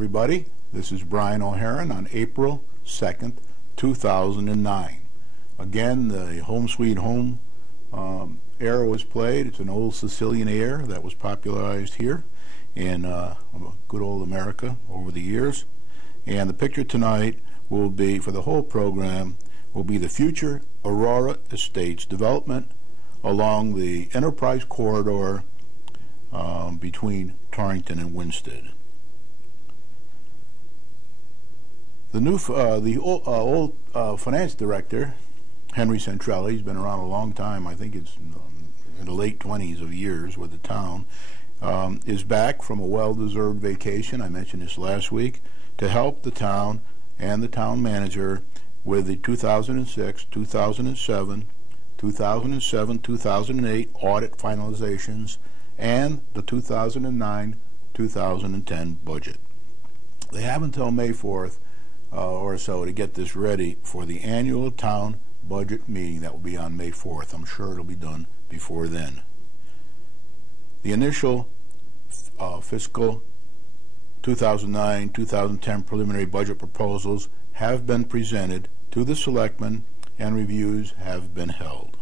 everybody. This is Brian O'Haron on April 2nd, 2009. Again, the Home Sweet Home air was played. It's an old Sicilian air that was popularized here in good old America over the years. And the picture tonight will be, for the whole program, will be the future Aurora Estates development along the Enterprise Corridor between Torrington and Winsted. The old finance director, Henry Centrelli, he's been around a long time. I think it's in the late 20s of years with the town, is back from a well-deserved vacation. I mentioned this last week, to help the town and the town manager with the 2006, 2007, 2008 audit finalizations and the 2009-2010 budget. They have until May 4th or so to get this ready for the annual town budget meeting that will be on May 4th. I'm sure it'll be done before then. The initial fiscal 2009-2010 preliminary budget proposals have been presented to the Selectmen and reviews have been held.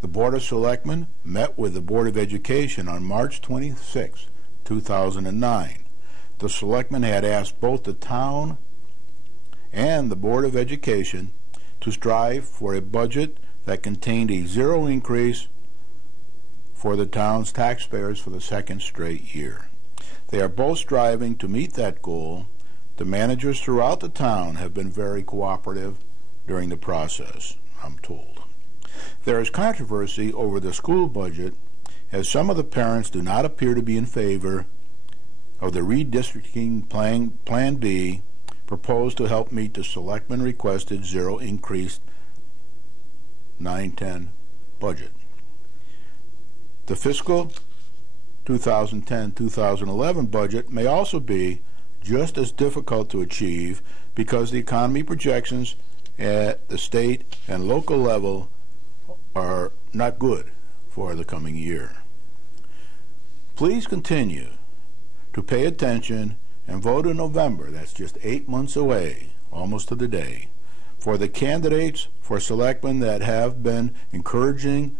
The Board of Selectmen met with the Board of Education on March 26, 2009. The Selectmen had asked both the town and the Board of Education to strive for a budget that contained a zero increase for the town's taxpayers for the second straight year. They are both striving to meet that goal. The managers throughout the town have been very cooperative during the process, I'm told. There is controversy over the school budget, as some of the parents do not appear to be in favor of the redistricting Plan B proposed to help meet the Selectmen requested zero increase 9-10 budget. The fiscal 2010-2011 budget may also be just as difficult to achieve because the economy projections at the state and local level are not good for the coming year. Please continue to pay attention and vote in November, that's just 8 months away, almost to the day, for the candidates for selectmen that have been encouraging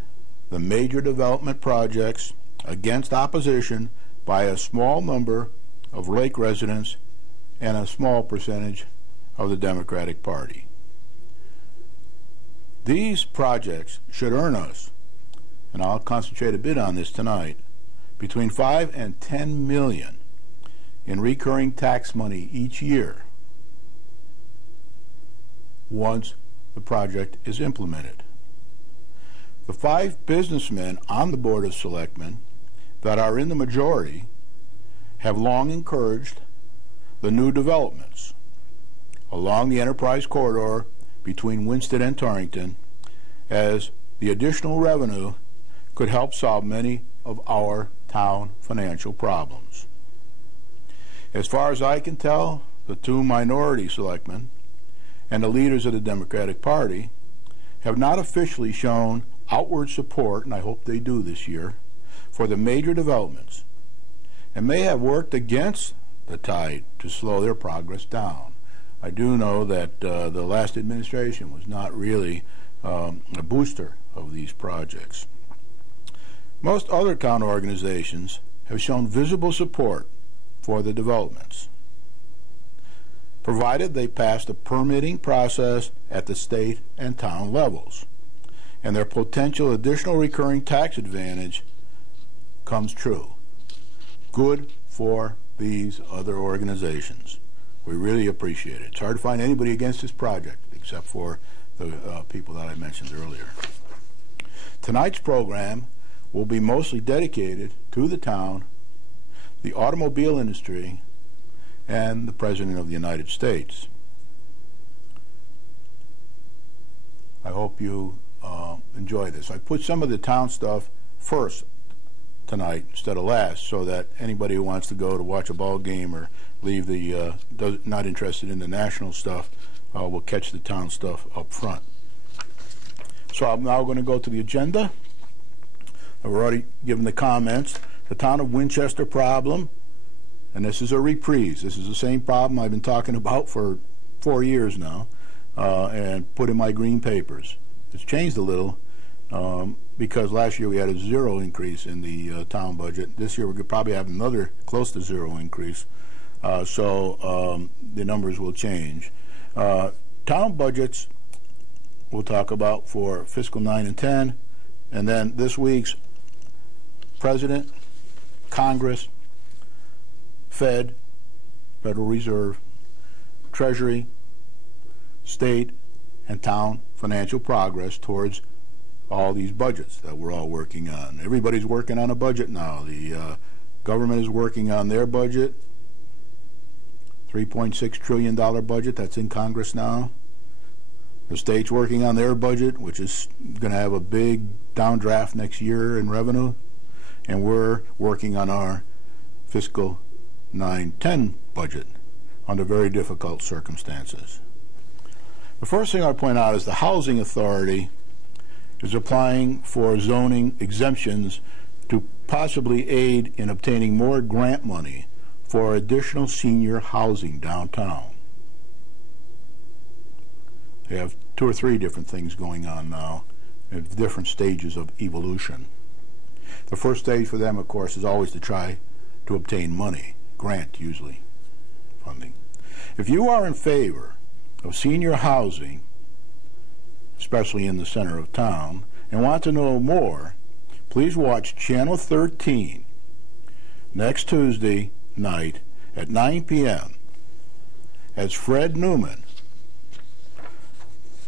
the major development projects against opposition by a small number of Lake residents and a small percentage of the Democratic Party. These projects should earn us, and I'll concentrate a bit on this tonight, between $5 and $10 million in recurring tax money each year once the project is implemented. The 5 businessmen on the Board of Selectmen that are in the majority have long encouraged the new developments along the Enterprise Corridor between Winsted and Torrington, as the additional revenue could help solve many of our town financial problems. As far as I can tell, the 2 minority selectmen and the leaders of the Democratic Party have not officially shown outward support, and I hope they do this year, for the major developments, and may have worked against the tide to slow their progress down. I do know that the last administration was not really a booster of these projects. Most other town organizations have shown visible support for the developments, provided they pass the permitting process at the state and town levels, and their potential additional recurring tax advantage comes true. Good for these other organizations. We really appreciate it. It's hard to find anybody against this project except for the people that I mentioned earlier. Tonight's program will be mostly dedicated to the town, the automobile industry, and the President of the United States. I hope you enjoy this. I put some of the town stuff first tonight instead of last, so that anybody who wants to go to watch a ball game or leave the not interested in the national stuff will catch the town stuff up front. So I'm now going to go to the agenda. I've already given the comments. The town of Winchester problem and this is a reprise. This is the same problem I've been talking about for 4 years now, and put in my green papers. It's changed a little because last year we had a 0 increase in the town budget. This year we could probably have another close to 0 increase. So the numbers will change. Town budgets we'll talk about for fiscal 9 and 10, and then this week's President, Congress, Fed, Federal Reserve, Treasury, state, and town financial progress towards all these budgets that we're all working on. Everybody's working on a budget now. The government is working on their budget, $3.6 trillion budget that's in Congress now. The state's working on their budget, which is going to have a big downdraft next year in revenue. And we're working on our fiscal 9-10 budget under very difficult circumstances. The first thing I point out is the Housing Authority is applying for zoning exemptions to possibly aid in obtaining more grant money for additional senior housing downtown. They have 2 or 3 different things going on now at different stages of evolution. The first stage for them, of course, is always to try to obtain money, grant usually, funding. If you are in favor of senior housing, especially in the center of town, and want to know more, please watch Channel 13 next Tuesday night at 9 p.m. as Fred Newman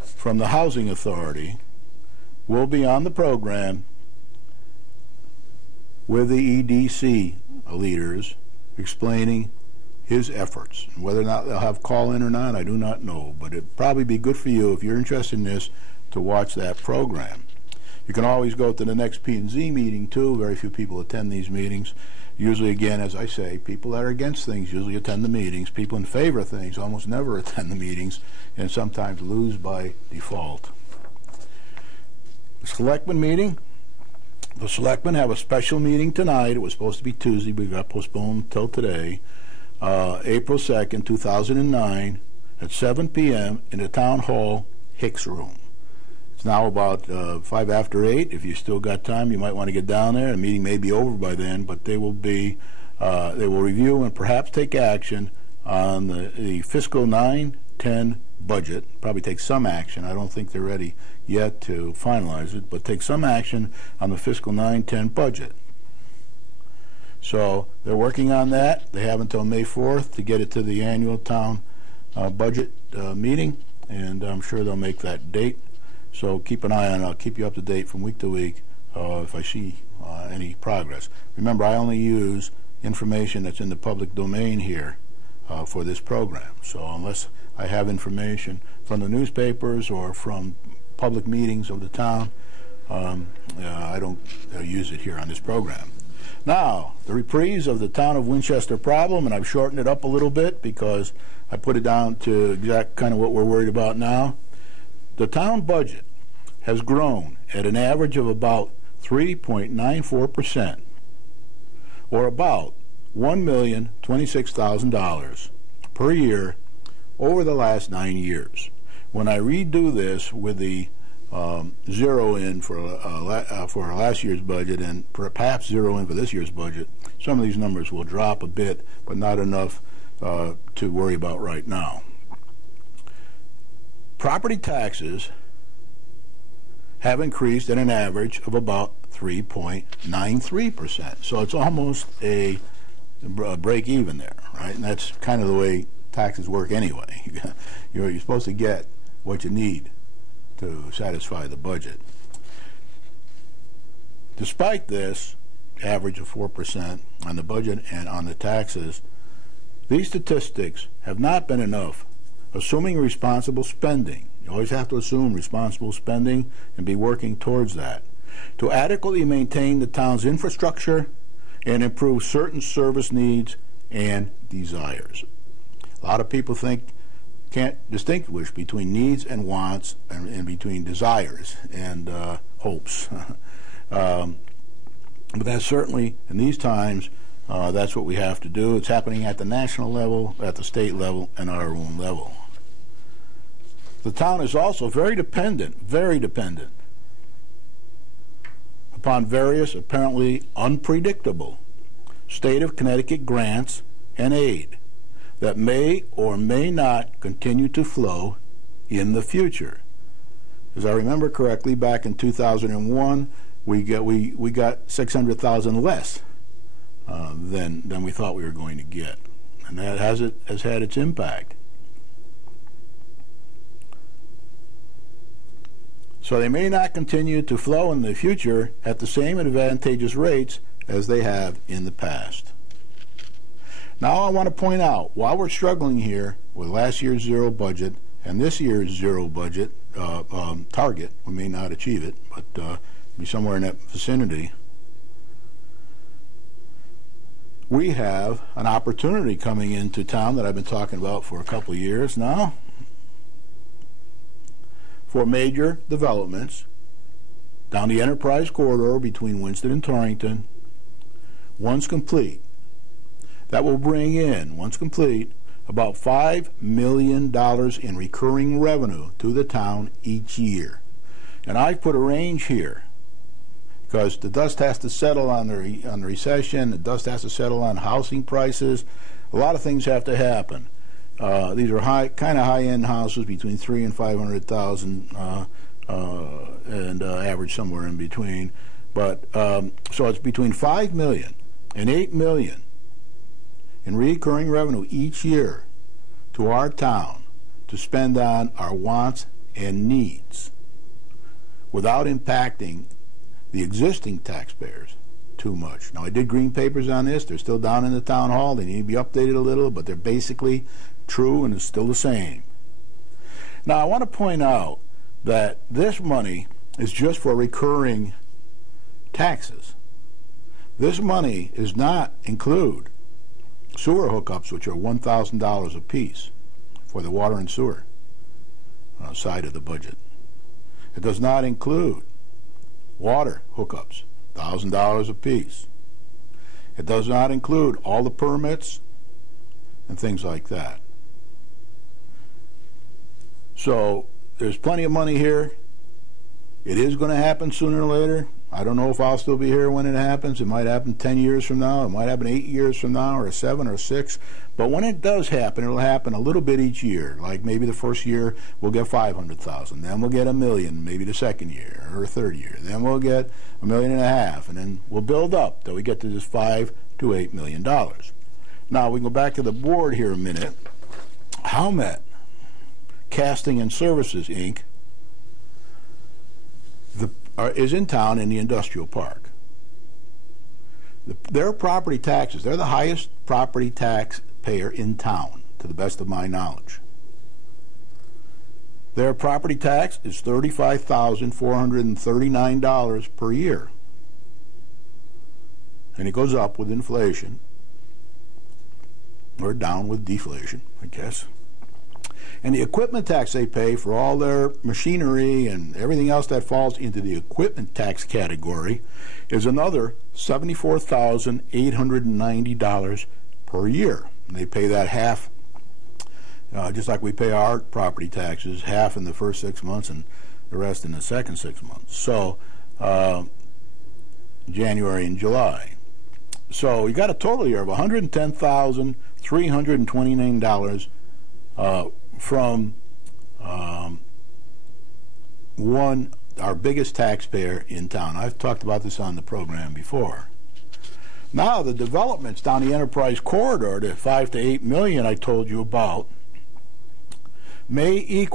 from the Housing Authority will be on the program with the EDC leaders explaining his efforts. Whether or not they'll have call-in or not, I do not know, but it'd probably be good for you if you're interested in this to watch that program. You can always go to the next P&Z meeting too. Very few people attend these meetings. Usually, again, as I say, people that are against things usually attend the meetings. People in favor of things almost never attend the meetings and sometimes lose by default. The selectmen meeting. The selectmen have a special meeting tonight. It was supposed to be Tuesday, but it got postponed until today. April 2nd, 2009, at 7 p.m. in the Town Hall Hicks Room. It's now about 5 after 8. If you still got time, you might want to get down there. The meeting may be over by then, but they will review and perhaps take action on the fiscal 9-10 budget. Probably take some action. I don't think they're ready yet to finalize it, but take some action on the fiscal 9-10 budget. So they're working on that. They have until May 4th to get it to the annual town budget meeting, and I'm sure they'll make that date. So keep an eye on it. I'll keep you up to date from week to week if I see any progress. Remember, I only use information that's in the public domain here for this program. So unless I have information from the newspapers or from public meetings of the town, I don't use it here on this program. Now, the reprise of the town of Winchester problem, and I've shortened it up a little bit because I put it down to exact kind of what we're worried about now. The town budget has grown at an average of about 3.94%, or about $1,026,000 per year over the last 9 years. When I redo this with the 0 in for last year's budget and perhaps 0 in for this year's budget, some of these numbers will drop a bit, but not enough to worry about right now. Property taxes have increased at an average of about 3.93%. So it's almost a break even there, right? And that's kind of the way taxes work anyway. You're supposed to get what you need to satisfy the budget. Despite this average of 4% on the budget and on the taxes, these statistics have not been enough. Assuming responsible spending, you always have to assume responsible spending and be working towards that, to adequately maintain the town's infrastructure and improve certain service needs and desires. A lot of people can't distinguish between needs and wants and between desires and hopes. But that's certainly, in these times, That's what we have to do. It's happening at the national level, at the state level, and our own level. The town is also very dependent upon various apparently unpredictable state of Connecticut grants and aid that may or may not continue to flow in the future. As I remember correctly, back in 2001, we got 600,000 less than we thought we were going to get, and that has had its impact. So they may not continue to flow in the future at the same advantageous rates as they have in the past. Now I want to point out, while we're struggling here with last year's zero budget and this year's zero budget target, we may not achieve it, but be somewhere in that vicinity, we have an opportunity coming into town that I've been talking about for a couple of years now, for major developments down the Enterprise Corridor between Winston and Torrington. Once complete, that will bring in, once complete, about $5 million in recurring revenue to the town each year. And I've put a range here because the dust has to settle on the recession, the dust has to settle on housing prices. A lot of things have to happen. These are kind of high-end houses between $300,000 and $500,000, and average somewhere in between. But so it's between $5 million and $8 million in recurring revenue each year to our town to spend on our wants and needs without impacting the existing taxpayers too much. Now, I did green papers on this. They're still down in the town hall. They need to be updated a little, but they're basically true and it's still the same. Now, I want to point out that this money is just for recurring taxes. This money does not include sewer hookups, which are $1,000 a piece for the water and sewer side of the budget. It does not include water hookups, $1,000 a piece. It does not include all the permits and things like that. So there's plenty of money here. It is going to happen sooner or later. I don't know if I'll still be here when it happens. It might happen 10 years from now. It might happen 8 years from now, or 7 or 6. But when it does happen, it'll happen a little bit each year. Like maybe the first year we'll get 500,000. Then we'll get $1 million, maybe the second year or third year. Then we'll get $1.5 million, and then we'll build up till we get to this $5 to $8 million. Now we can go back to the board here a minute. Howmet Casting and Services, Inc. Is in town in the industrial park. Their property taxes, they're the highest property tax payer in town, to the best of my knowledge. Their property tax is $35,439 per year. And it goes up with inflation, or down with deflation, I guess. And the equipment tax they pay for all their machinery and everything else that falls into the equipment tax category is another $74,890 per year. And they pay that half, just like we pay our property taxes, half in the first 6 months and the rest in the second 6 months. So January and July. So you got a total here of $110,329 from our biggest taxpayer in town. I've talked about this on the program before. Now the developments down the Enterprise Corridor, the $5 to $8 million I told you about, we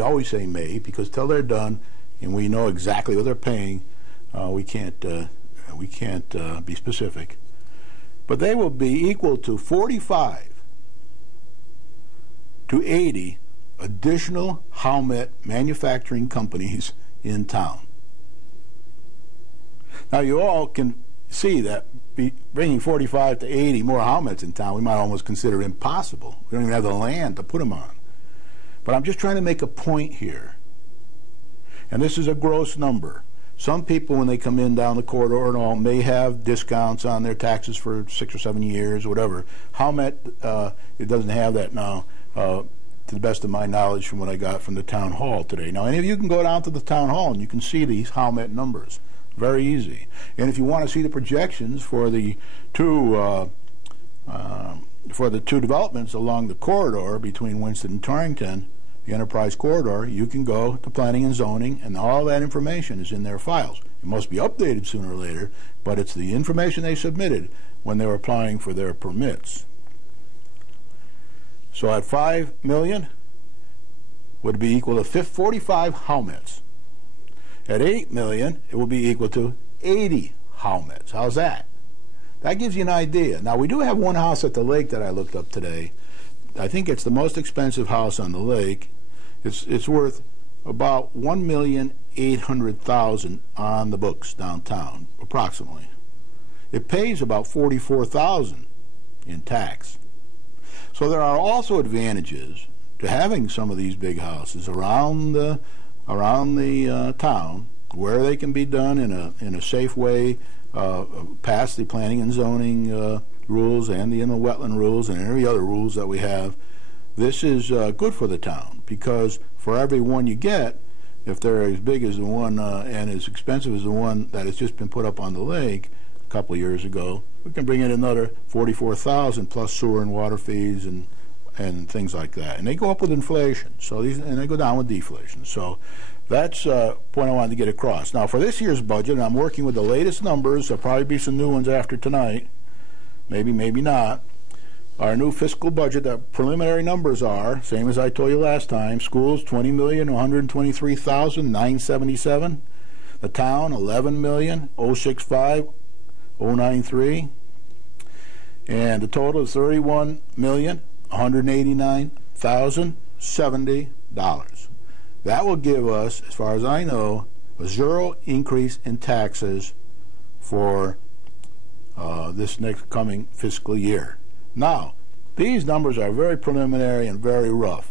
always say may, because till they're done and we know exactly what they're paying, we can't be specific. But they will be equal to 45 to 80 additional Howmet manufacturing companies in town. Now you all can see that bringing 45 to 80 more Howmets in town, we might almost consider impossible. We don't even have the land to put them on. But I'm just trying to make a point here. And this is a gross number. Some people, when they come in down the corridor and all, may have discounts on their taxes for 6 or 7 years or whatever. Howmet, it doesn't have that now, to the best of my knowledge from what I got from the town hall today. Now, any of you can go down to the town hall and you can see these Howmet numbers. Very easy. And if you want to see the projections for the two developments along the corridor between Winston and Torrington, the Enterprise Corridor, you can go to Planning and Zoning, and all that information is in their files. It must be updated sooner or later, but it's the information they submitted when they were applying for their permits. So at $5 million would be equal to 45 Howmets. At $8 million, it will be equal to 80 Howmets. How's that? That gives you an idea. Now, we do have one house at the lake that I looked up today. I think it's the most expensive house on the lake. It's worth about $1,800,000 on the books downtown, approximately. It pays about $44,000 in tax. So there are also advantages to having some of these big houses around the town, where they can be done in a safe way, past the planning and zoning rules and the inland wetland rules and every other rules that we have. This is good for the town, because for every one you get, if they're as big as the one and as expensive as the one that has just been put up on the lake a couple of years ago, we can bring in another $44,000 plus sewer and water fees and things like that. And they go up with inflation, so and they go down with deflation. So that's a point I wanted to get across. Now, for this year's budget, and I'm working with the latest numbers. There'll probably be some new ones after tonight. Maybe, maybe not. Our new fiscal budget, the preliminary numbers are, same as I told you last time, schools $20,123,977. The town, $11,065,093. And the total is $31,189,070. That will give us, as far as I know, a zero increase in taxes for this next coming fiscal year. Now, these numbers are very preliminary and very rough.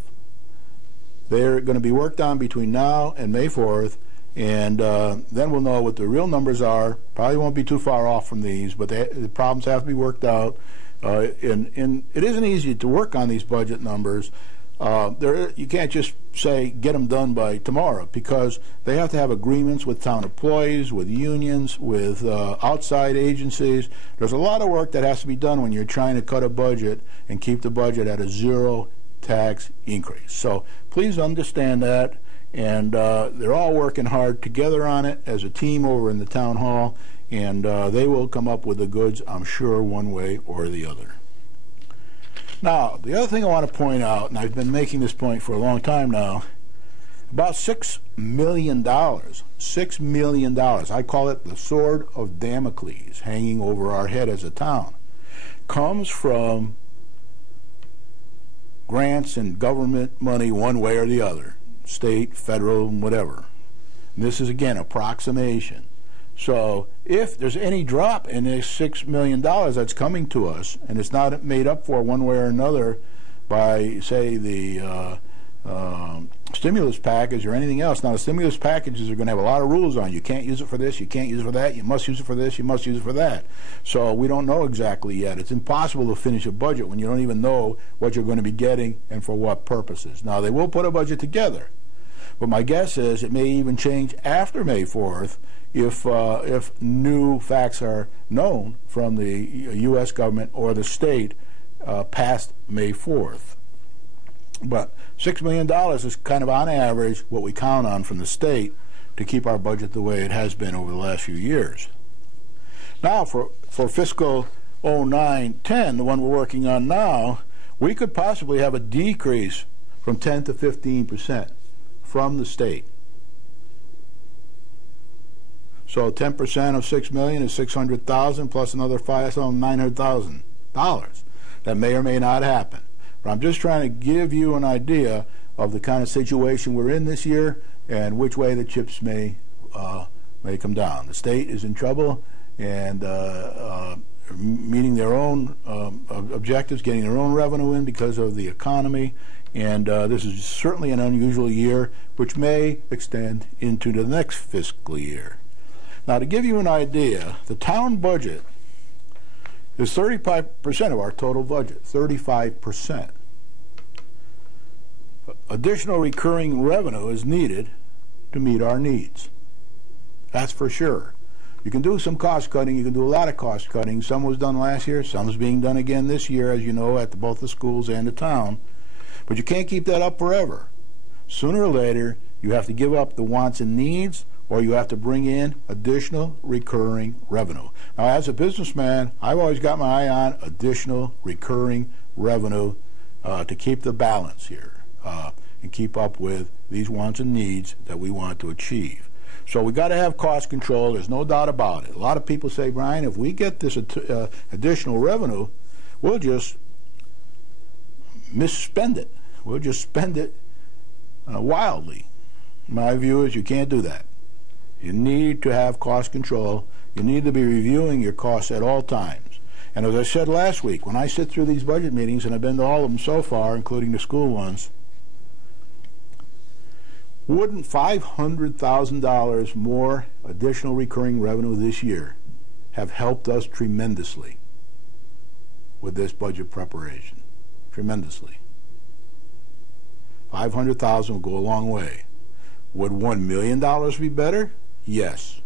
They're going to be worked on between now and May 4th, and then we'll know what the real numbers are. Probably won't be too far off from these, but the problems have to be worked out. And it isn't easy to work on these budget numbers. You can't just say get them done by tomorrow, because they have to have agreements with town employees, with unions, with outside agencies. There's a lot of work that has to be done when you're trying to cut a budget and keep the budget at a zero tax increase. So please understand that, and they're all working hard together on it as a team over in the town hall, and they will come up with the goods, I'm sure, one way or the other. Now, the other thing I want to point out, and I've been making this point for a long time now, about $6 million, $6 million, I call it the sword of Damocles hanging over our head as a town, comes from grants and government money one way or the other, state, federal, whatever. And this is, again, approximation. So if there's any drop in this $6 million that's coming to us, and it's not made up for one way or another by, say, the stimulus package or anything else. Now, the stimulus packages are going to have a lot of rules on. You can't use it for this, you can't use it for that, you must use it for this, you must use it for that. So we don't know exactly yet. It's impossible to finish a budget when you don't even know what you're going to be getting and for what purposes. Now, they will put a budget together, but my guess is it may even change after May 4th if new facts are known from the U.S. government or the state past May 4th. But $6 million is kind of on average what we count on from the state to keep our budget the way it has been over the last few years. Now, for fiscal 09-10, the one we're working on now, we could possibly have a decrease from 10 to 15% from the state. So 10% of $6 million is $600,000 plus another $900,000. That may or may not happen. But I'm just trying to give you an idea of the kind of situation we're in this year and which way the chips may come down. The state is in trouble and meeting their own objectives, getting their own revenue in because of the economy. And this is certainly an unusual year, which may extend into the next fiscal year. Now, to give you an idea, the town budget is 35% of our total budget, 35%. Additional recurring revenue is needed to meet our needs. That's for sure. You can do some cost cutting. You can do a lot of cost cutting. Some was done last year. Some is being done again this year, as you know, at both the schools and the town. But you can't keep that up forever. Sooner or later, you have to give up the wants and needs, or you have to bring in additional recurring revenue. Now, as a businessman, I've always got my eye on additional recurring revenue to keep the balance here and keep up with these wants and needs that we want to achieve. So we got to have cost control. There's no doubt about it. A lot of people say, Brian, if we get this additional revenue, we'll just misspend it. We'll just spend it wildly. My view is you can't do that. You need to have cost control. You need to be reviewing your costs at all times. And as I said last week, when I sit through these budget meetings, and I've been to all of them so far, including the school ones, wouldn't $500,000 more additional recurring revenue this year have helped us tremendously with this budget preparation? Tremendously. $500,000 will go a long way. Would $1 million be better? Yes.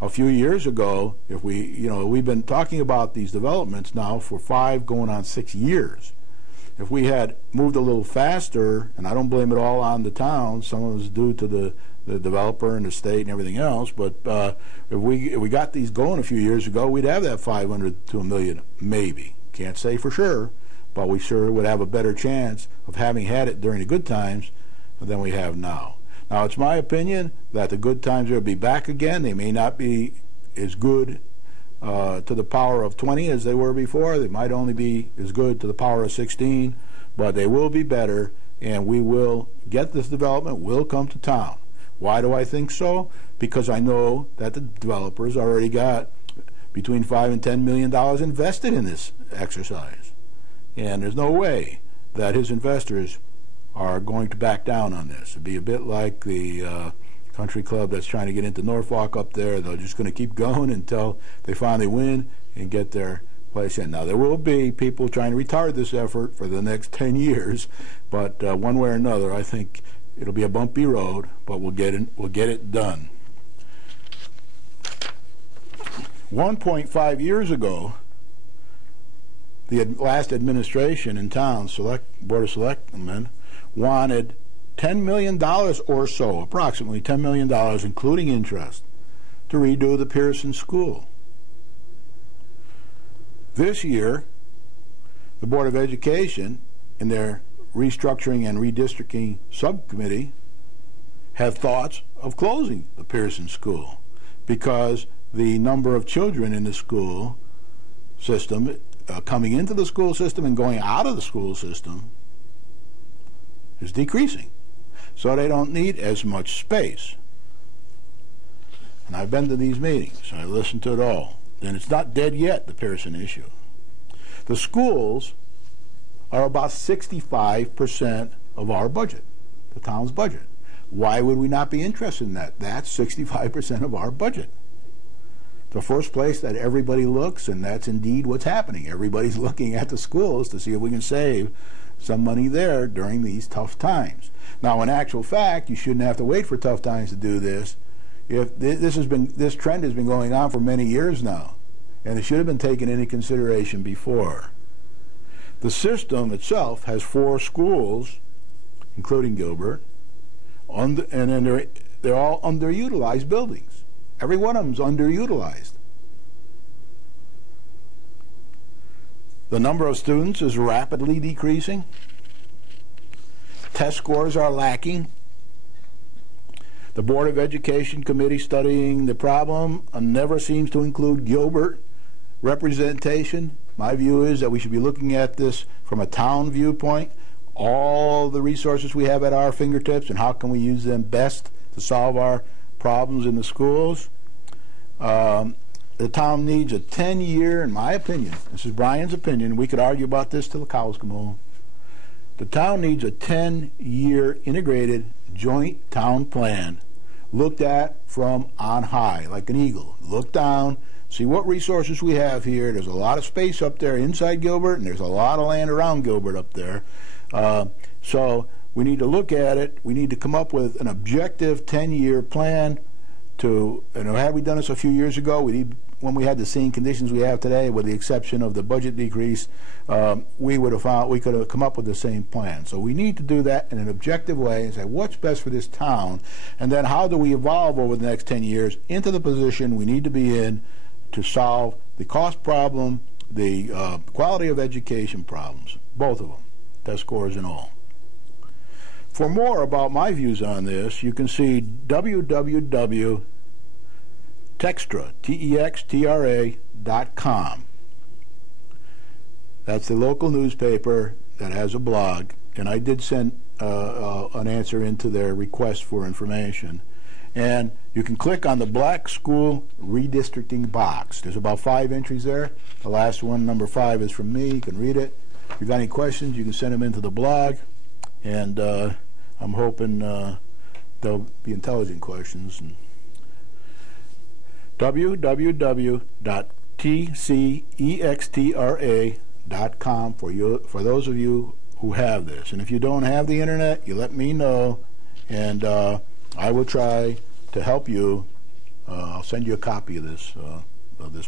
A few years ago, if we've been talking about these developments now for 5 going on 6 years. If we had moved a little faster, and I don't blame it all on the town, some of it was due to the developer and the state and everything else, but if we got these going a few years ago, we'd have that 500 to $1 million, maybe. Can't say for sure, but we sure would have a better chance of having had it during the good times than we have now. Now, it's my opinion that the good times will be back again. They may not be as good to the power of 20 as they were before. They might only be as good to the power of 16, but they will be better, and we will get this development, will come to town. Why do I think so? Because I know that the developers already got between $5 and $10 million invested in this exercise. And there's no way that his investors are going to back down on this. It'd be a bit like the country club that's trying to get into Norfolk up there. They're just going to keep going until they finally win and get their place in. Now, there will be people trying to retard this effort for the next 10 years, but one way or another, I think it'll be a bumpy road, but we'll get it done. 1.5 years ago, the last administration in town, Board of Selectmen, wanted $10 million or so, approximately $10 million, including interest, to redo the Pearson School. This year, the Board of Education, in their restructuring and redistricting subcommittee, have thoughts of closing the Pearson School because the number of children in the school system, coming into the school system and going out of the school system, is decreasing. So they don't need as much space. And I've been to these meetings. I listened to it all. And it's not dead yet, the Pearson issue. The schools are about 65% of our budget, the town's budget. Why would we not be interested in that? That's 65% of our budget. The first place that everybody looks, and that's indeed what's happening. Everybody's looking at the schools to see if we can save some money there during these tough times. Now, in actual fact, you shouldn't have to wait for tough times to do this. If this trend has been going on for many years now, and it should have been taken into consideration before. The system itself has 4 schools, including Gilbert, and then they're all underutilized buildings. Every one of them's underutilized. The number of students is rapidly decreasing. Test scores are lacking. The Board of Education committee studying the problem never seems to include Gilbert representation. My view is that we should be looking at this from a town viewpoint, all the resources we have at our fingertips, and how can we use them best to solve our problems in the schools. The town needs a 10-year, in my opinion, this is Brian's opinion, we could argue about this till the cows come home. The town needs a 10-year integrated joint town plan looked at from on high, like an eagle. Look down, see what resources we have here. There's a lot of space up there inside Gilbert, and there's a lot of land around Gilbert up there. So we need to look at it. We need to come up with an objective 10-year plan to, had we done this a few years ago, when we had the same conditions we have today, with the exception of the budget decrease, we could have come up with the same plan. So we need to do that in an objective way and say what's best for this town, and then how do we evolve over the next 10 years into the position we need to be in to solve the cost problem, the quality of education problems, both of them, test scores and all. For more about my views on this, you can see www.textra.com. That's the local newspaper that has a blog, and I did send an answer into their request for information. And you can click on the Black School Redistricting box. There's about 5 entries there. The last one, number 5, is from me. You can read it. If you've got any questions, you can send them into the blog. And I'm hoping they'll be intelligent questions. www.tcextra.com for those of you who have this. And if you don't have the internet, you let me know, and I will try to help you. I'll send you a copy of this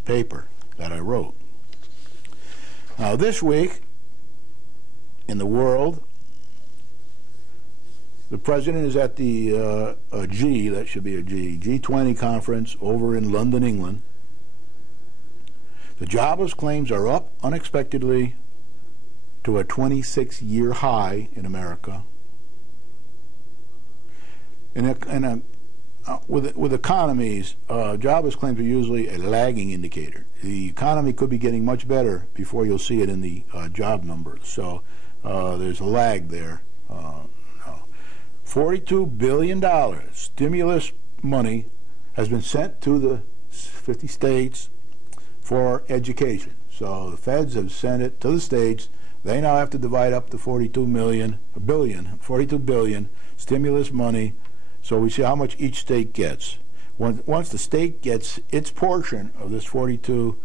paper that I wrote. Now, this week in the world, the president is at the G20 conference over in London, England. The jobless claims are up unexpectedly to a 26-year high in America. With economies, jobless claims are usually a lagging indicator. The economy could be getting much better before you'll see it in the job numbers. So there's a lag there. $42 billion stimulus money has been sent to the 50 states for education. So the feds have sent it to the states. They now have to divide up the 42 billion stimulus money, so we see how much each state gets. Once the state gets its portion of this $42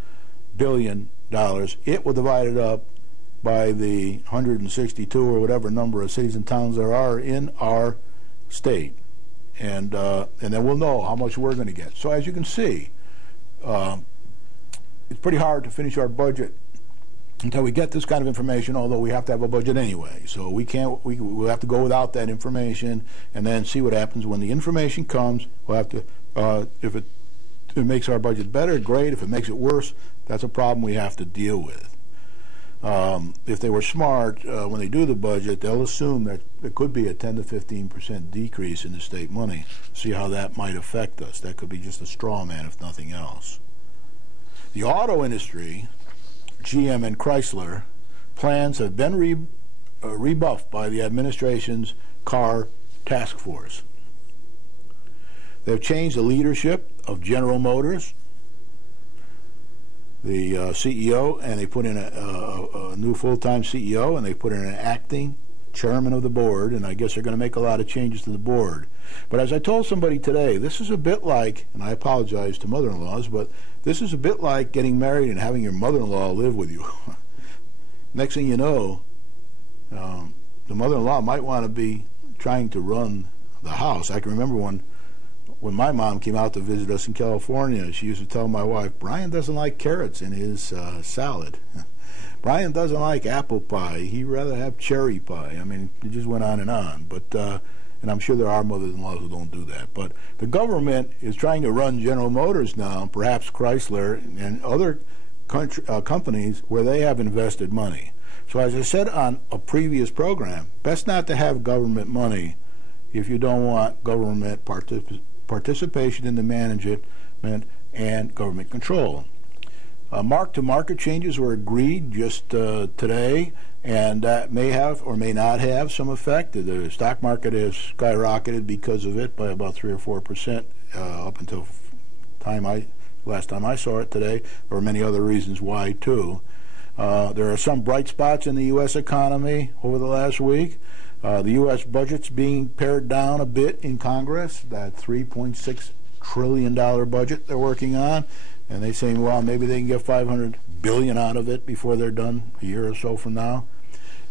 billion, it will divide it up by the 162 or whatever number of cities and towns there are in our state, and then we'll know how much we're going to get. So as you can see, it's pretty hard to finish our budget until we get this kind of information, although we have to have a budget anyway. So we'll have to go without that information and then see what happens when the information comes. We'll have to, if it makes our budget better, great. If it makes it worse, that's a problem we have to deal with. If they were smart, when they do the budget, they'll assume that there could be a 10 to 15% decrease in the state money. See how that might affect us. That could be just a straw man, if nothing else. The auto industry, GM and Chrysler, plans have been rebuffed by the administration's car task force. They've changed the leadership of General Motors, the CEO, and they put in a new full-time CEO, and they put in an acting chairman of the board, and I guess they're going to make a lot of changes to the board. But as I told somebody today, this is a bit like, and I apologize to mother-in-laws, but this is a bit like getting married and having your mother-in-law live with you. Next thing you know, the mother-in-law might want to be trying to run the house. I can remember when my mom came out to visit us in California, she used to tell my wife, Brian doesn't like carrots in his salad. Brian doesn't like apple pie. He'd rather have cherry pie. I mean, it just went on. But and I'm sure there are mothers-in-laws who don't do that. But the government is trying to run General Motors now, perhaps Chrysler and other companies where they have invested money. So as I said on a previous program, best not to have government money if you don't want government participation in the management and government control. Mark-to-market changes were agreed just today, and that may have or may not have some effect. The stock market has skyrocketed because of it by about 3 or 4% up until last time I saw it today. There were many other reasons why too. There are some bright spots in the U.S. economy over the last week. The U.S. budget's being pared down a bit in Congress, that $3.6 trillion budget they're working on. And they're saying, well, maybe they can get $500 billion out of it before they're done a year or so from now.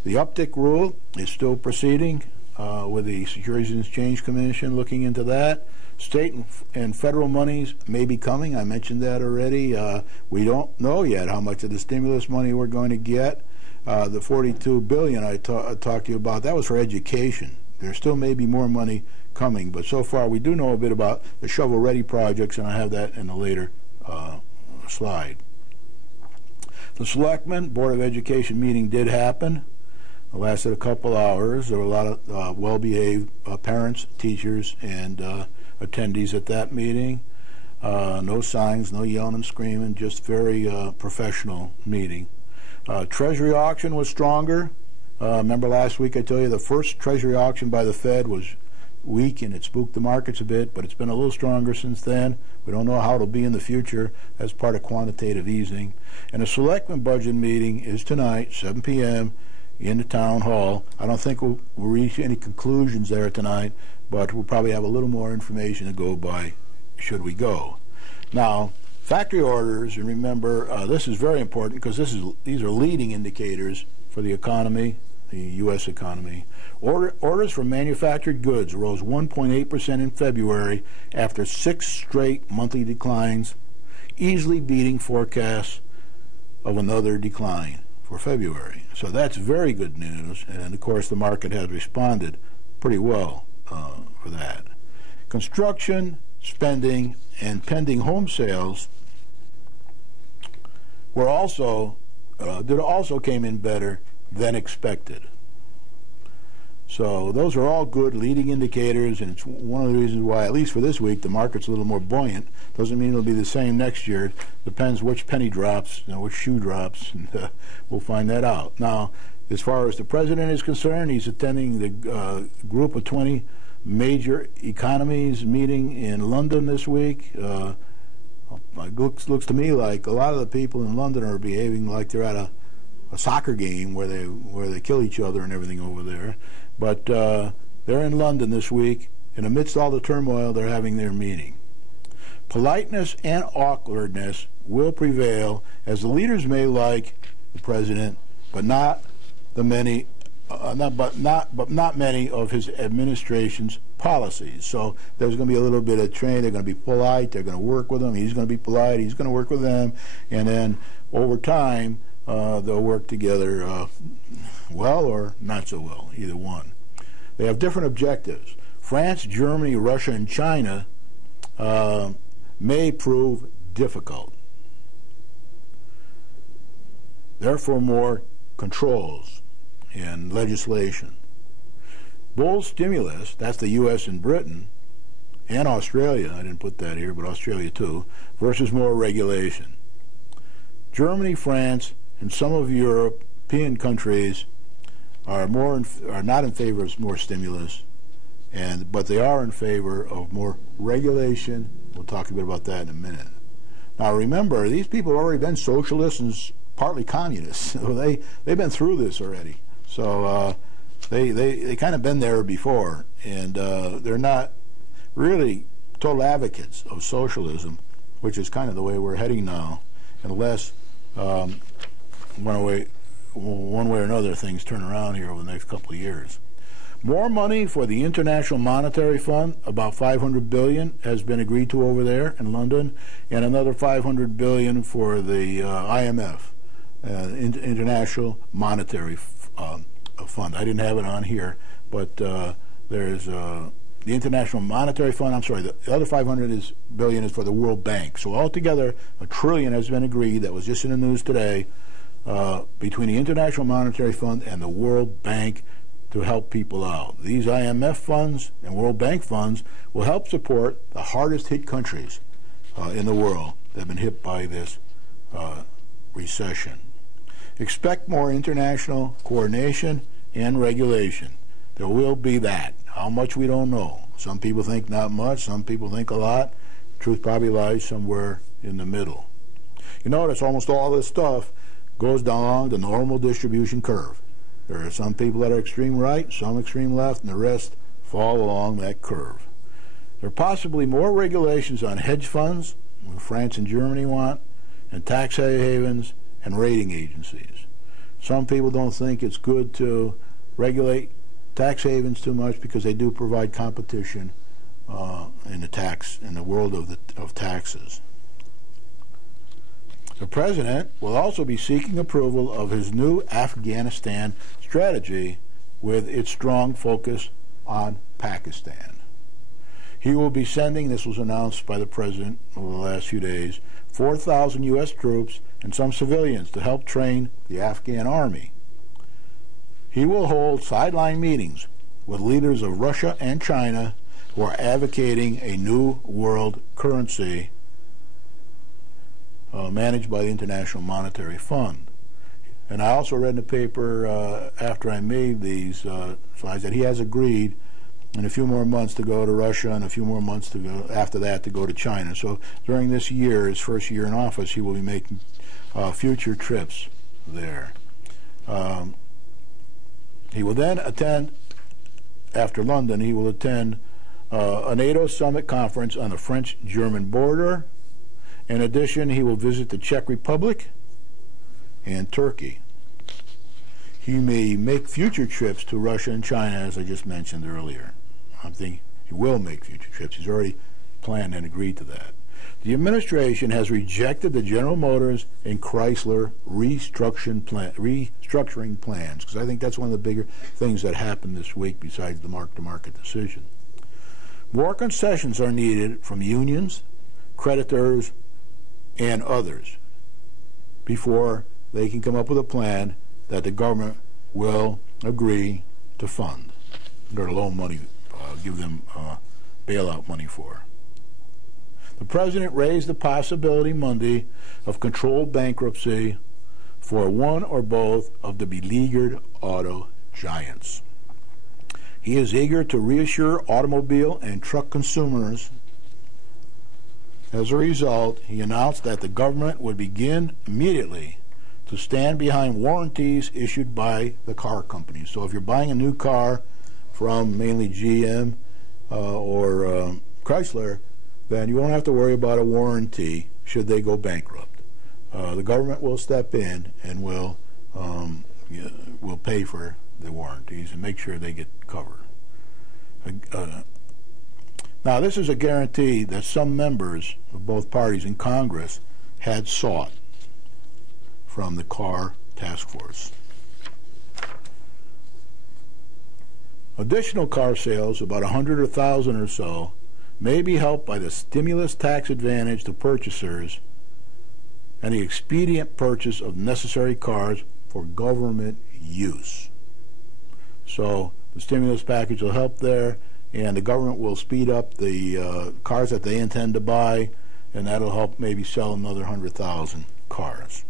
The uptick rule is still proceeding with the Securities and Exchange Commission looking into that. State and federal monies may be coming. I mentioned that already. We don't know yet how much of the stimulus money we're going to get. The $42 billion I talked to you about, that was for education. There still may be more money coming, but so far we do know a bit about the shovel-ready projects, and I have that in a later slide. The Selectmen Board of Education meeting did happen. It lasted a couple hours. There were a lot of well-behaved parents, teachers, and attendees at that meeting. No signs, no yelling and screaming, just very professional meeting. Treasury auction was stronger. Remember last week I told you the first Treasury auction by the Fed was weak and it spooked the markets a bit, but it's been a little stronger since then. We don't know how it'll be in the future. That's part of quantitative easing. And the Selectmen budget meeting is tonight, 7 p.m., in the town hall. I don't think we'll reach any conclusions there tonight, but we'll probably have a little more information to go by should we go. Now, factory orders, and remember, this is very important because these are leading indicators for the economy, the U.S. economy. Orders for manufactured goods rose 1.8% in February after 6 straight monthly declines, easily beating forecasts of another decline for February. So that's very good news, and of course the market has responded pretty well for that. Construction, spending, and pending home sales were also came in better than expected. So those are all good leading indicators, and it's one of the reasons why, at least for this week, the market's a little more buoyant. Doesn't mean it'll be the same next year. Depends which penny drops, which shoe drops, and we'll find that out. Now, as far as the president is concerned, he's attending the Group of 20 Major Economies meeting in London this week. It looks to me like a lot of the people in London are behaving like they're at a soccer game where they kill each other and everything over there. But they're in London this week, and amidst all the turmoil, they're having their meeting. Politeness and awkwardness will prevail, as the leaders may like the president, but not many of his administration's policies. So there's going to be a little bit of training. They're going to be polite. They're going to work with him. He's going to be polite. He's going to work with them, and then over time, they'll work together well or not so well, either one. They have different objectives. France, Germany, Russia, and China may prove difficult. Therefore, more controls and legislation. Bull stimulus, that's the U.S. and Britain, and Australia, I didn't put that here, but Australia too, versus more regulation. Germany, France, and some of European countries are not in favor of more stimulus, but they are in favor of more regulation. We'll talk a bit about that in a minute. Now remember, these people have already been socialists and partly communists. So they've been through this already. So they kind of been there before, and they're not really total advocates of socialism, which is kind of the way we're heading now, unless one way or another things turn around here over the next couple of years. More money for the International Monetary Fund, about $500 billion, has been agreed to over there in London, and another $500 billion for the IMF, International Monetary Fund. I didn't have it on here, but there's the International Monetary Fund. I'm sorry, the other $500 billion is for the World Bank. So altogether, $1 trillion has been agreed. That was just in the news today, between the International Monetary Fund and the World Bank to help people out. These IMF funds and World Bank funds will help support the hardest hit countries in the world that have been hit by this recession. Expect more international coordination and regulation. There will be that. How much we don't know. Some people think not much, some people think a lot. Truth probably lies somewhere in the middle. You notice almost all this stuff goes along the normal distribution curve. There are some people that are extreme right, some extreme left, and the rest fall along that curve. There are possibly more regulations on hedge funds, what France and Germany want, and tax havens and rating agencies. Some people don't think it's good to regulate tax havens too much because they do provide competition in the world of taxes. The president will also be seeking approval of his new Afghanistan strategy with its strong focus on Pakistan. He will be sending, this was announced by the president over the last few days, 4,000 U.S. troops and some civilians to help train the Afghan army. He will hold sideline meetings with leaders of Russia and China who are advocating a new world currency managed by the International Monetary Fund. And I also read in the paper after I made these slides that he has agreed in a few more months to go to Russia and a few more months to go after that to go to China. So during this year, his first year in office, he will be making future trips there. He will then attend, after London, he will attend a NATO summit conference on the French-German border. In addition, he will visit the Czech Republic and Turkey. He may make future trips to Russia and China, as I just mentioned earlier. I think he will make future trips. He's already planned and agreed to that. The administration has rejected the General Motors and Chrysler restructuring plans, because I think that's one of the bigger things that happened this week besides the mark-to-market decision. More concessions are needed from unions, creditors, and others before they can come up with a plan that the government will agree to fund, or loan money, give them bailout money for. The president raised the possibility Monday of controlled bankruptcy for one or both of the beleaguered auto giants. He is eager to reassure automobile and truck consumers. As a result, he announced that the government would begin immediately to stand behind warranties issued by the car companies. So if you're buying a new car from mainly GM or Chrysler, then you won't have to worry about a warranty should they go bankrupt. The government will step in and will pay for the warranties and make sure they get covered. Now, this is a guarantee that some members of both parties in Congress had sought from the car task force. Additional car sales, about 100 or 1,000 or so, may be helped by the stimulus tax advantage to purchasers and the expedient purchase of necessary cars for government use. So the stimulus package will help there, and the government will speed up the cars that they intend to buy, and that'll help maybe sell another 100,000 cars.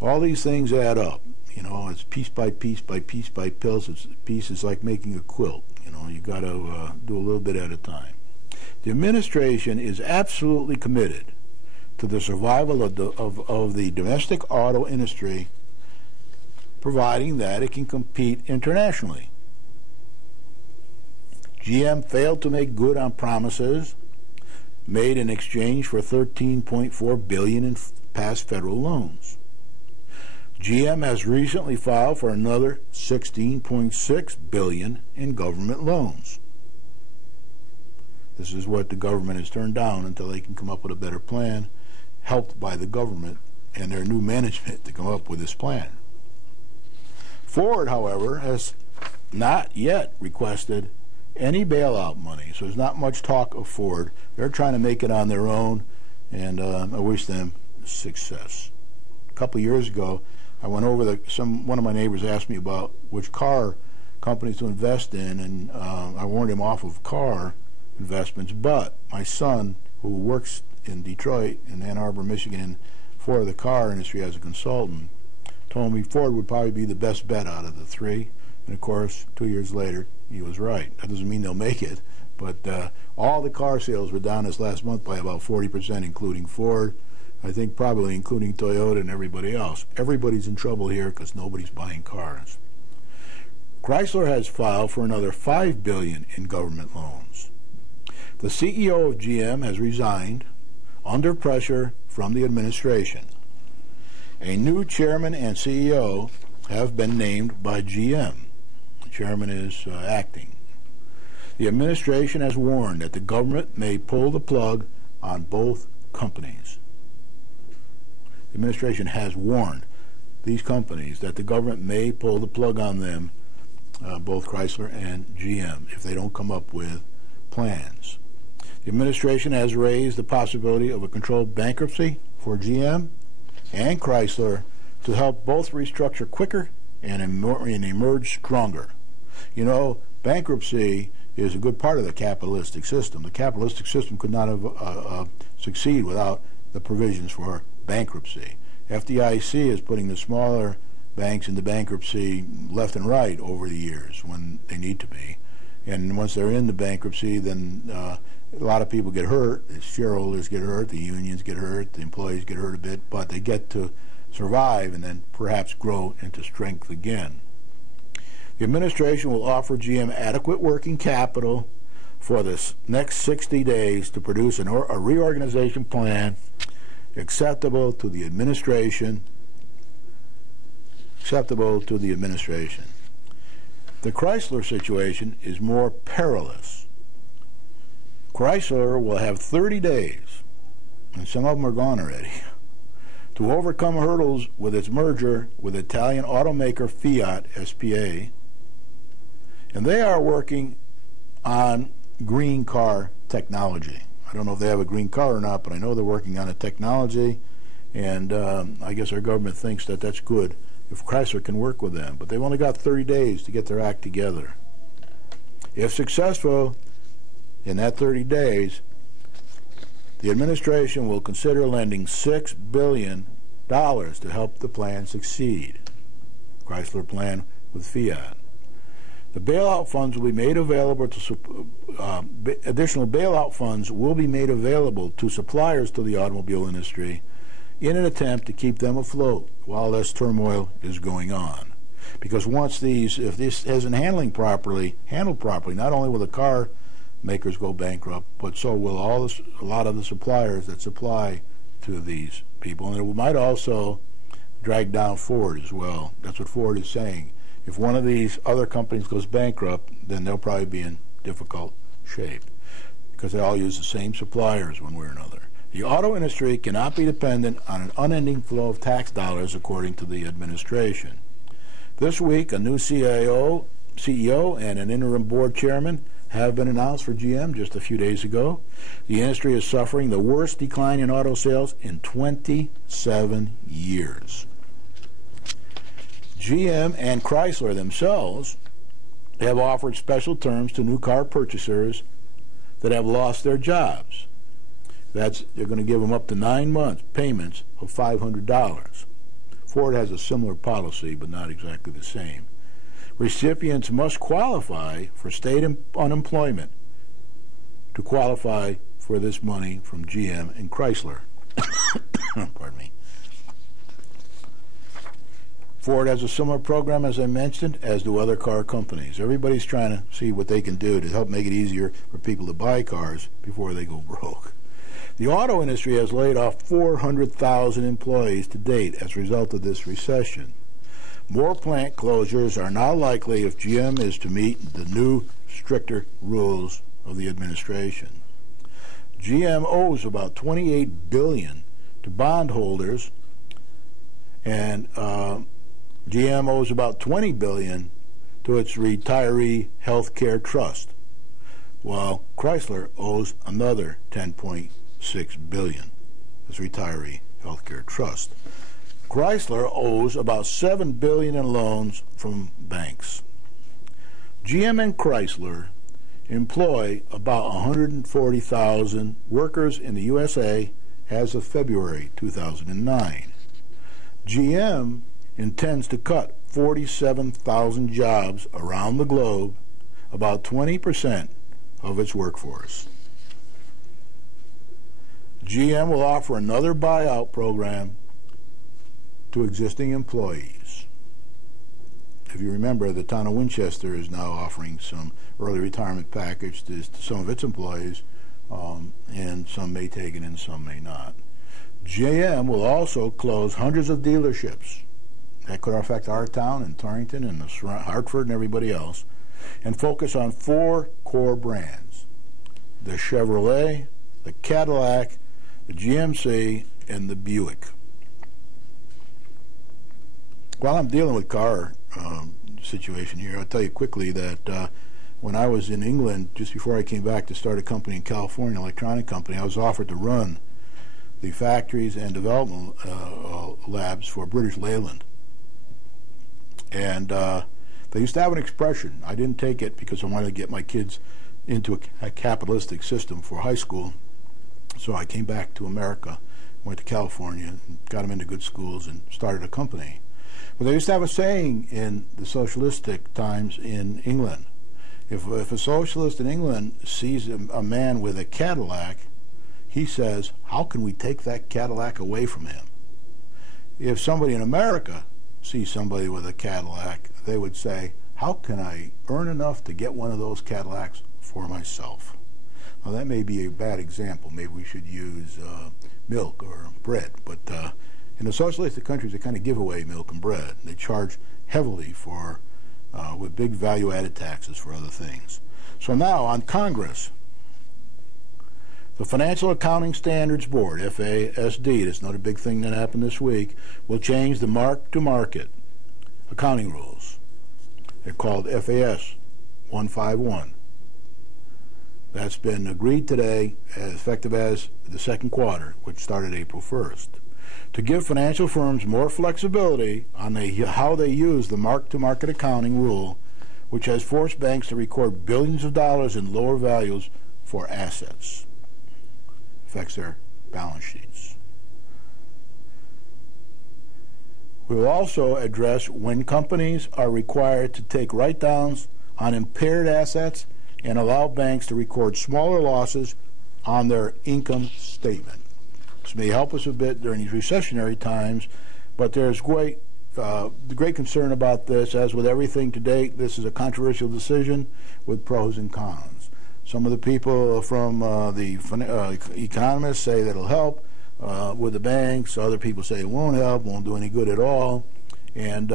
All these things add up. You know, it's piece by piece by piece by piece. It's like making a quilt. You know, you got to do a little bit at a time. The administration is absolutely committed to the survival of the domestic auto industry, providing that it can compete internationally. GM failed to make good on promises made in exchange for $13.4 billion in past federal loans. GM has recently filed for another $16.6 billion in government loans. This is what the government has turned down until they can come up with a better plan, helped by the government and their new management to come up with this plan. Ford, however, has not yet requested any bailout money, so there's not much talk of Ford. They're trying to make it on their own, and I wish them success. A couple of years ago, I went over one of my neighbors asked me about which car companies to invest in, and I warned him off of car investments, but my son, who works in Detroit and Ann Arbor, Michigan, for the car industry as a consultant, told me Ford would probably be the best bet out of the three. And of course, 2 years later, he was right. That doesn't mean they'll make it, but all the car sales were down this last month by about 40%, including Ford. I think probably including Toyota and everybody else. Everybody's in trouble here because nobody's buying cars. Chrysler has filed for another $5 billion in government loans. The CEO of GM has resigned under pressure from the administration. A new chairman and CEO have been named by GM. The chairman is acting. The administration has warned that the government may pull the plug on both companies. The administration has warned these companies that the government may pull the plug on them, both Chrysler and GM, if they don't come up with plans. The administration has raised the possibility of a controlled bankruptcy for GM and Chrysler to help both restructure quicker and emerge stronger. You know, bankruptcy is a good part of the capitalistic system. The capitalistic system could not have succeeded without the provisions for bankruptcy. FDIC is putting the smaller banks into bankruptcy left and right over the years when they need to be. And once they're in the bankruptcy, then a lot of people get hurt. The shareholders get hurt, the unions get hurt, the employees get hurt a bit, but they get to survive and then perhaps grow into strength again. The administration will offer GM adequate working capital for the next 60 days to produce a reorganization plan acceptable to the administration. The Chrysler situation is more perilous. Chrysler will have 30 days, and some of them are gone already, to overcome hurdles with its merger with Italian automaker Fiat SPA, and they are working on green car technology. I don't know if they have a green car or not, but I know they're working on a technology, and I guess our government thinks that that's good if Chrysler can work with them. But they've only got 30 days to get their act together. If successful in that 30 days, the administration will consider lending $6 billion to help the plan succeed. Chrysler plan with Fiat. The bailout funds will be made available to additional bailout funds will be made available to suppliers to the automobile industry in an attempt to keep them afloat while this turmoil is going on. Because if this isn't handled properly, not only will the car makers go bankrupt, but so will a lot of the suppliers that supply to these people, and it might also drag down Ford as well. That's what Ford is saying. If one of these other companies goes bankrupt, then they'll probably be in difficult shape because they all use the same suppliers one way or another. The auto industry cannot be dependent on an unending flow of tax dollars, according to the administration. This week, a new CEO and an interim board chairman have been announced for GM just a few days ago. The industry is suffering the worst decline in auto sales in 27 years. GM and Chrysler themselves have offered special terms to new car purchasers that have lost their jobs. They're going to give them up to 9 months payments of $500. Ford has a similar policy, but not exactly the same. Recipients must qualify for state unemployment to qualify for this money from GM and Chrysler. Pardon me. Ford has a similar program, as I mentioned, as do other car companies. Everybody's trying to see what they can do to help make it easier for people to buy cars before they go broke. The auto industry has laid off 400,000 employees to date as a result of this recession. More plant closures are now likely if GM is to meet the new, stricter rules of the administration. GM owes about $28 billion to bondholders, and GM owes about $20 billion to its retiree health care trust, while Chrysler owes another $10.6 billion, its retiree health care trust. Chrysler owes about $7 billion in loans from banks. GM and Chrysler employ about 140,000 workers in the USA as of February 2009. GM intends to cut 47,000 jobs around the globe, about 20% of its workforce. GM will offer another buyout program to existing employees. If you remember, the town of Winchester is now offering some early retirement package to some of its employees, and some may take it and some may not. GM will also close hundreds of dealerships. That could affect our town and Torrington and Hartford and everybody else, and focus on 4 core brands: the Chevrolet, the Cadillac, the GMC, and the Buick. While I'm dealing with car situation here, I'll tell you quickly that when I was in England, just before I came back to start a company in California, an electronic company, I was offered to run the factories and development labs for British Leyland. And they used to have an expression. I didn't take it because I wanted to get my kids into a capitalistic system for high school. So I came back to America, went to California, and got them into good schools and started a company. But they used to have a saying in the socialistic times in England. If a socialist in England sees a man with a Cadillac, he says, how can we take that Cadillac away from him? If somebody in America sees somebody with a Cadillac, they would say, how can I earn enough to get one of those Cadillacs for myself? Now that may be a bad example. Maybe we should use milk or bread, but in the socialistic countries, they kind of give away milk and bread. They charge heavily for, with big value-added taxes for other things. So now on Congress, the Financial Accounting Standards Board, FASD, that's not a big thing that happened this week, will change the mark-to-market accounting rules. They're called FAS 151. That's been agreed today, effective as the second quarter, which started April 1st, to give financial firms more flexibility on how they use the mark-to-market accounting rule, which has forced banks to record billions of dollars in lower values for assets. Affects their balance sheets. We will also address when companies are required to take write-downs on impaired assets and allow banks to record smaller losses on their income statement. This may help us a bit during these recessionary times, but there's great concern about this. As with everything to date, this is a controversial decision with pros and cons. Some of the people from the economists say that it'll help with the banks. Other people say it won't help, won't do any good at all, and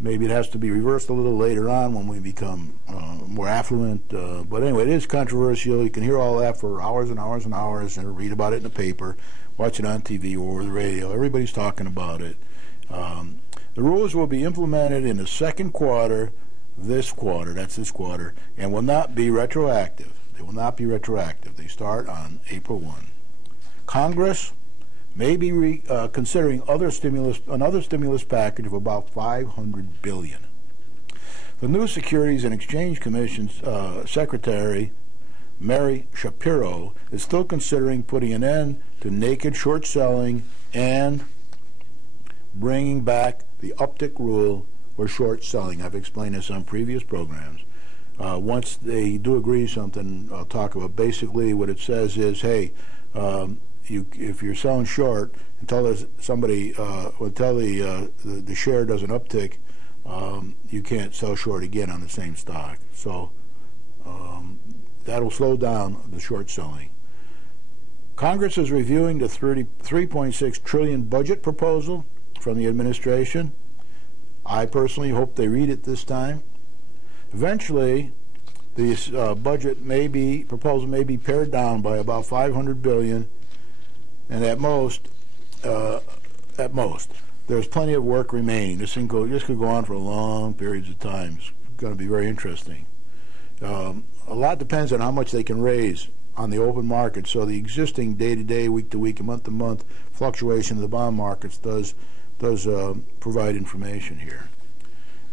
maybe it has to be reversed a little later on when we become more affluent. But anyway, it is controversial. You can hear all that for hours and hours and hours, and read about it in the paper, watch it on TV or the radio. Everybody's talking about it. The rules will be implemented in the second quarter, this quarter, and will not be retroactive. They will not be retroactive. They start on April 1. Congress may be considering another stimulus package of about $500 billion. The new Securities and Exchange Commission's Secretary, Mary Shapiro, is still considering putting an end to naked short selling and bringing back the uptick rule for short selling. I've explained this on previous programs. Once they do agree something, I'll talk about. Basically, what it says is, hey, if you're selling short, until somebody until the share doesn't uptick, you can't sell short again on the same stock. So that'll slow down the short selling. Congress is reviewing the $3.6 trillion budget proposal from the administration. I personally hope they read it this time. Eventually, this budget proposal may be pared down by about $500 billion, and at most, there's plenty of work remaining. This could go on for long periods of time. It's going to be very interesting. A lot depends on how much they can raise on the open market. So the existing day-to-day, week-to-week, and month-to-month fluctuation of the bond markets does provide information here.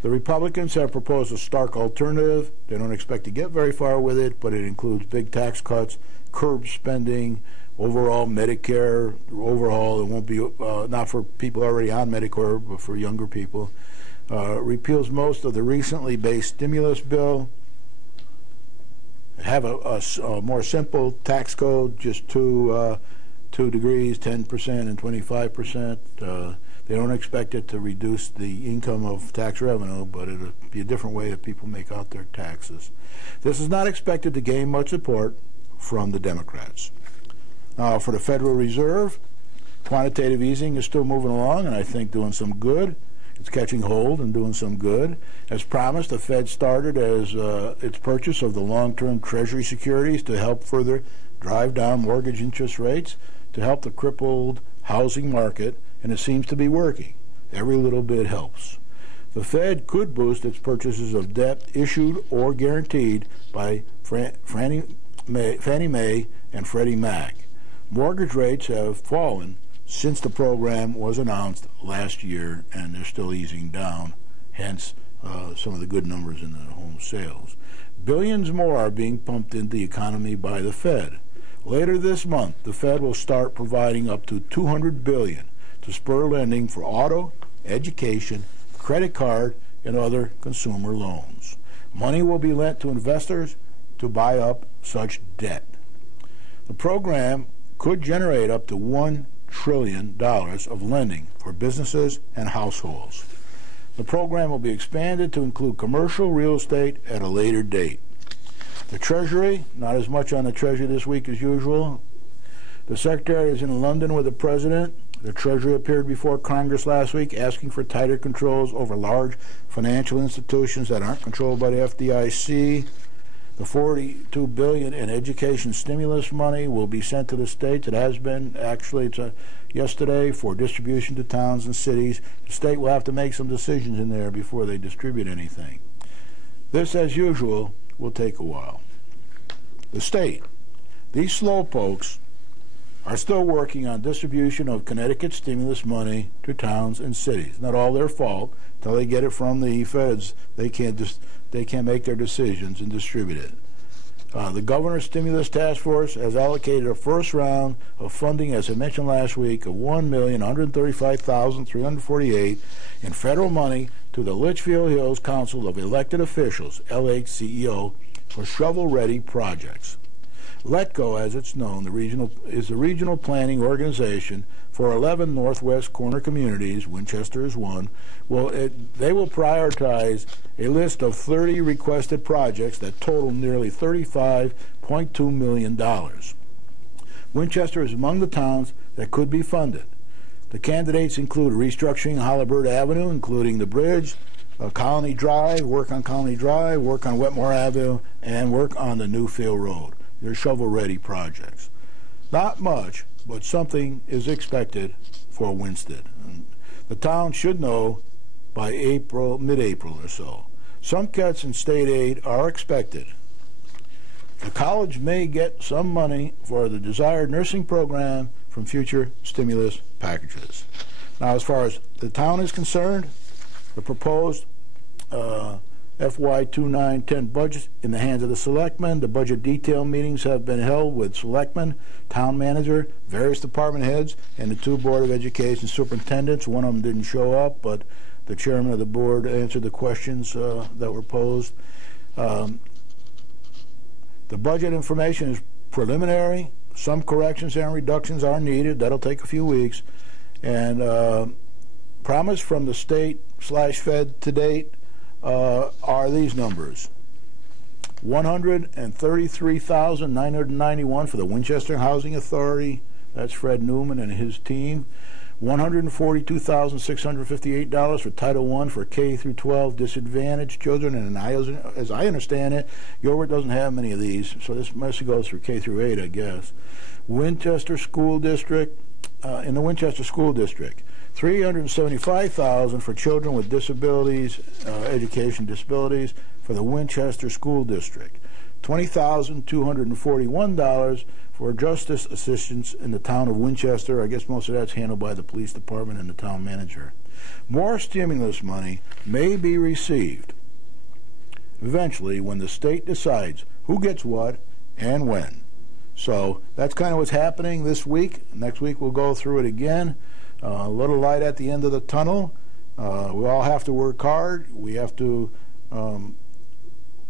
The Republicans have proposed a stark alternative. They don't expect to get very far with it, but it includes big tax cuts, curb spending, overall Medicare overhaul. It won't be not for people already on Medicare, but for younger people. Repeals most of the recently based stimulus bill. have a more simple tax code, just two degrees, 10% and 25%. They don't expect it to reduce the income of tax revenue, but it'll be a different way that people make out their taxes. This is not expected to gain much support from the Democrats. For the Federal Reserve, quantitative easing is still moving along, and I think doing some good. It's catching hold and doing some good. As promised, the Fed started as its purchase of the long-term Treasury securities to help further drive down mortgage interest rates, to help the crippled housing market, and it seems to be working. Every little bit helps. The Fed could boost its purchases of debt issued or guaranteed by Fannie Mae and Freddie Mac. Mortgage rates have fallen since the program was announced last year, and they're still easing down, hence some of the good numbers in the home sales. Billions more are being pumped into the economy by the Fed. Later this month, the Fed will start providing up to $200 billion to spur lending for auto, education, credit card, and other consumer loans. Money will be lent to investors to buy up such debt. The program could generate up to $1 trillion of lending for businesses and households. The program will be expanded to include commercial real estate at a later date. The Treasury, not as much on the Treasury this week as usual. The Secretary is in London with the President. The Treasury appeared before Congress last week asking for tighter controls over large financial institutions that aren't controlled by the FDIC. The $42 billion in education stimulus money will be sent to the states. It has been, actually, yesterday, for distribution to towns and cities. The state will have to make some decisions in there before they distribute anything. This, as usual, will take a while. The state, these slowpokes, are still working on distribution of Connecticut stimulus money to towns and cities. Not all their fault. Until they get it from the feds, they can't make their decisions and distribute it. The Governor's Stimulus Task Force has allocated a first round of funding, as I mentioned last week, of $1,135,348 in federal money to the Litchfield Hills Council of Elected Officials, LHCEO, for shovel-ready projects. LETCO, as it's known, is the regional planning organization for 11 Northwest Corner communities. Winchester is one. They will prioritize a list of 30 requested projects that total nearly $35.2 million. Winchester is among the towns that could be funded. The candidates include restructuring Halliburton Avenue, including the bridge, Colony Drive, work on Colony Drive, work on Wetmore Avenue, and work on the Newfield Road. They're shovel-ready projects. Not much, but something is expected for Winston. The town should know by mid-April or so. Some cuts in state aid are expected. The college may get some money for the desired nursing program from future stimulus packages. Now, as far as the town is concerned, the proposed FY 2910 budget in the hands of the selectmen. The budget detail meetings have been held with selectmen, town manager, various department heads, and the two Board of Education superintendents. One of them didn't show up, but the chairman of the board answered the questions that were posed. The budget information is preliminary. Some corrections and reductions are needed. That'll take a few weeks. And promise from the state/Fed to date are these numbers: $133,991 for the Winchester Housing Authority. That's Fred Newman and his team. $142,658 for Title I for K through 12 disadvantaged children. And as I understand it, Gilbert doesn't have many of these, so this must go through K through 8, I guess. Winchester School District, in the Winchester School District, $375,000 for children with disabilities, education disabilities, for the Winchester School District. $20,241 for justice assistance in the town of Winchester. I guess most of that's handled by the police department and the town manager. More stimulus money may be received eventually when the state decides who gets what and when. So that's kind of what's happening this week. Next week we'll go through it again. A little light at the end of the tunnel. We all have to work hard. We have to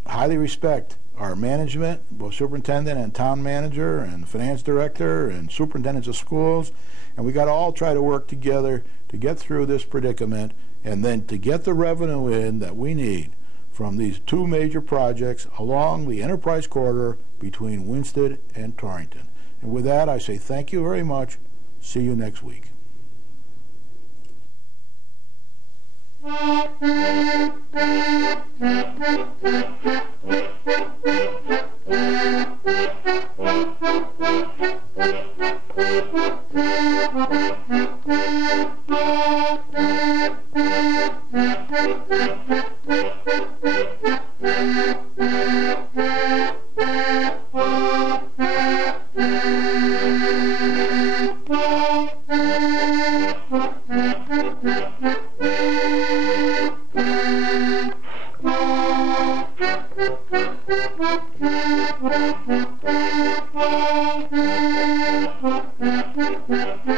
highly respect our management, both superintendent and town manager and the finance director and superintendents of schools, and we got to all try to work together to get through this predicament and then to get the revenue in that we need from these two major projects along the enterprise corridor between Winsted and Torrington. And with that, I say thank you very much. See you next week. Thank you.